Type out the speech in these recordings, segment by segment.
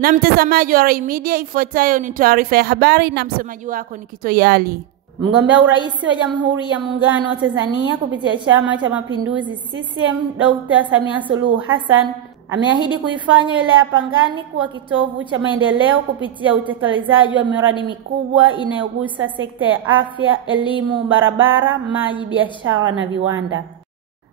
Na mtazamaji wa Ray Media, ifuatayo ni taarifa ya habari na msomaji wako ni Kitoi Ali. Mgombea urais wa Jamhuri ya Muungano wa Tanzania kupitia Chama cha Mapinduzi CCM, Dr. Samia Suluhu Hassan ameahidi kuifanya wilaya ya Pangani kuwa kitovu cha maendeleo kupitia utekelezaji wa miradi mikubwa inayogusa sekta ya afya, elimu, barabara, maji, biashara na viwanda.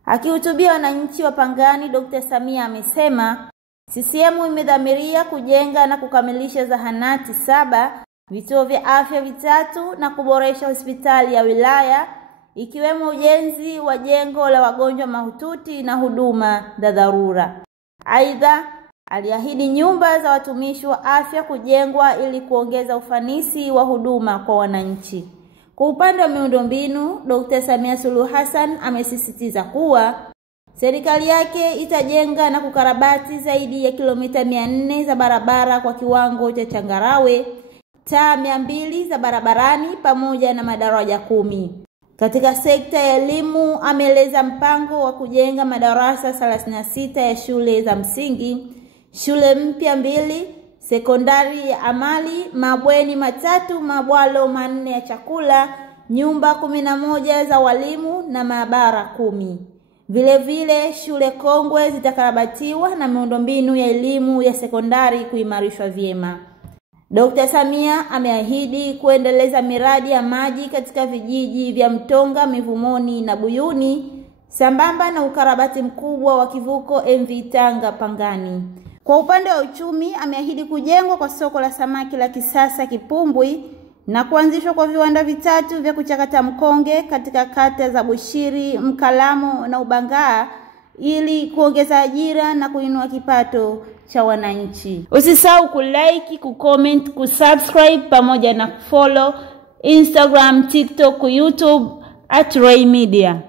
Akihutubia wananchi wa Pangani, Dr. Samia amesema CCM imedhamiria kujenga na kukamilisha zahanati 7, vituo vya afya 3 na kuboresha hospitali ya wilaya, ikiwemo ujenzi wa jengo la wagonjwa mahututi na huduma za dharura. Aidha, aliahidi nyumba za watumishi wa afya kujengwa ili kuongeza ufanisi wa huduma kwa wananchi. Kwa upande wa miundombinu, Dr. Samia Suluhu Hassan amesisitiza kuwa serikali yake itajenga na kukarabati zaidi ya kilomita 400 za barabara kwa kiwango cha changarawe, taa 200 za barabarani pamoja na madaraja 10. Katika sekta ya elimu, ameeleza mpango wa kujenga madarasa 36 ya shule za msingi, shule mpya 2, sekondari ya amali, mabweni 3, mabwalo 4 ya chakula, nyumba 11 za walimu na maabara 10. Vile vile shule kongwe zitakarabatiwa na miundombinu ya elimu ya sekondari kuimarishwa vyema. Dr. Samia ameahidi kuendeleza miradi ya maji katika vijiji vya Mtonga, Mivumoni na Buyuni, sambamba na ukarabati mkubwa wa kivuko MV Tanga Pangani. Kwa upande wa uchumi, ameahidi kujengwa kwa soko la samaki la kisasa Kipumbwi na kuanzishwa kwa viwanda 3 vya kuchakata mkonge katika kata za Bushiri, Mkalamo na Ubangaa ili kuongeza ajira na kuinua kipato cha wananchi. Usisahau kulike, kucomment, kusubscribe pamoja na kufollow Instagram, TikTok, YouTube @Ray Media.